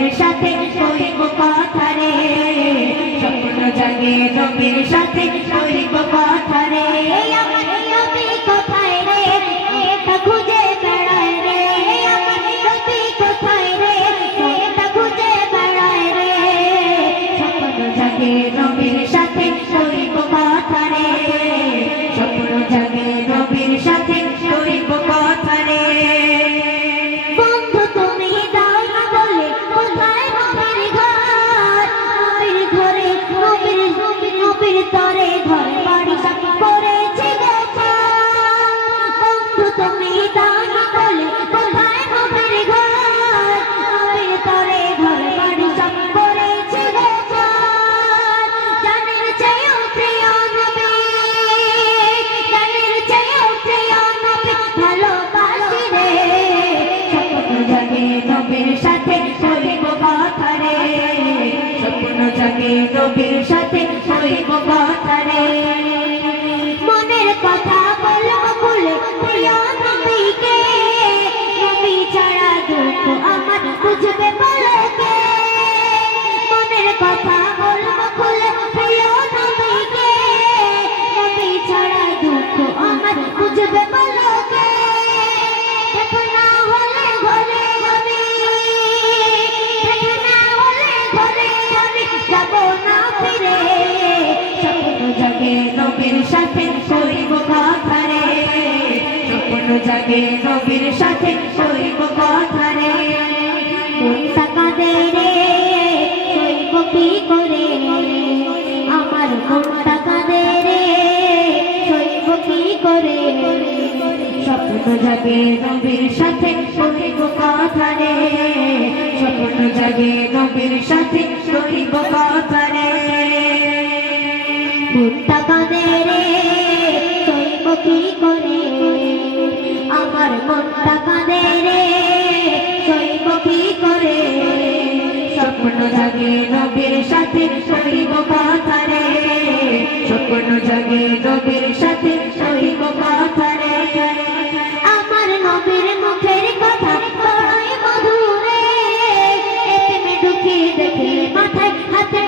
নবীর সাথে হইব কথা রে, স্বপ্ন জাগে নবীর সাথে হইব কথা রে। আমার নবী কোথায় রে, এটা খুঁজে বেড়ায় রে, আমার নবী কোথায় রে, এটা খুঁজে বেড়ায় রে। স্বপ্ন জাগে নবীর সাথে হইব কথা রে, স্বপ্ন জাগে নবীর সাথে হইব কথা রে। বন্ধু তুমি দাও না বলে কোথায় নবীর ঘর, নবীর ঘরে নবীর তরে ঘর বাড়ি সব করেছে গো। বন্ধু তুমি দাও না বলে কোথায় নবীর ঘর, নবীর তরে ঘর বাড়ি সব করেছে গো। জানের চেয়েও প্রিয় নবী, জানের চেয়েও প্রিয় নবী ভালোবাসি রে। স্বপ্ন জাগে নবীর সাথে হইব কথা রে, স্বপ্ন জাগে নবীর সাথে হইব কথা রে। মনের কথা বলব খুলে প্রিয় নবীকে, নবী ছাড়া দুঃখ আমার বুঝবে বলে কে। মনের কথা বলব খুলে প্রিয় নবীকে, নবী ছাড়া দুঃখ আমার বুঝবে বলে কে। দেখা না হলে ঘরে আমি, দেখা না হলে ঘরে আমি যাব না ফিরে। স্বপ্ন জাগে নবীর সাথে হইব কথা রে, স্বপ্ন জাগে নবীর সাথে হইব কথা রে। মনটা কাঁদে রে, হইব কি করে, আমার মনটা কাঁদে রে, হইব কি করে। স্বপ্ন জাগে নবীর সাথে হইব কথা রে, স্বপ্ন জাগে নবীর সাথে হইব কথা রে। মনটা কাঁদে রে, হইব কি করে, আমার মনটা কাঁদে রে, হইব কি করে। স্বপ্ন জাগে নবীর সাথে হইব কথা রে, স্বপ্ন জাগে নবীর সাথে হইব কথা রে। আমার নবীর মুখের কথা বড়ই মধুরে, এতে দুঃখী দেখলে মাথায় হাতে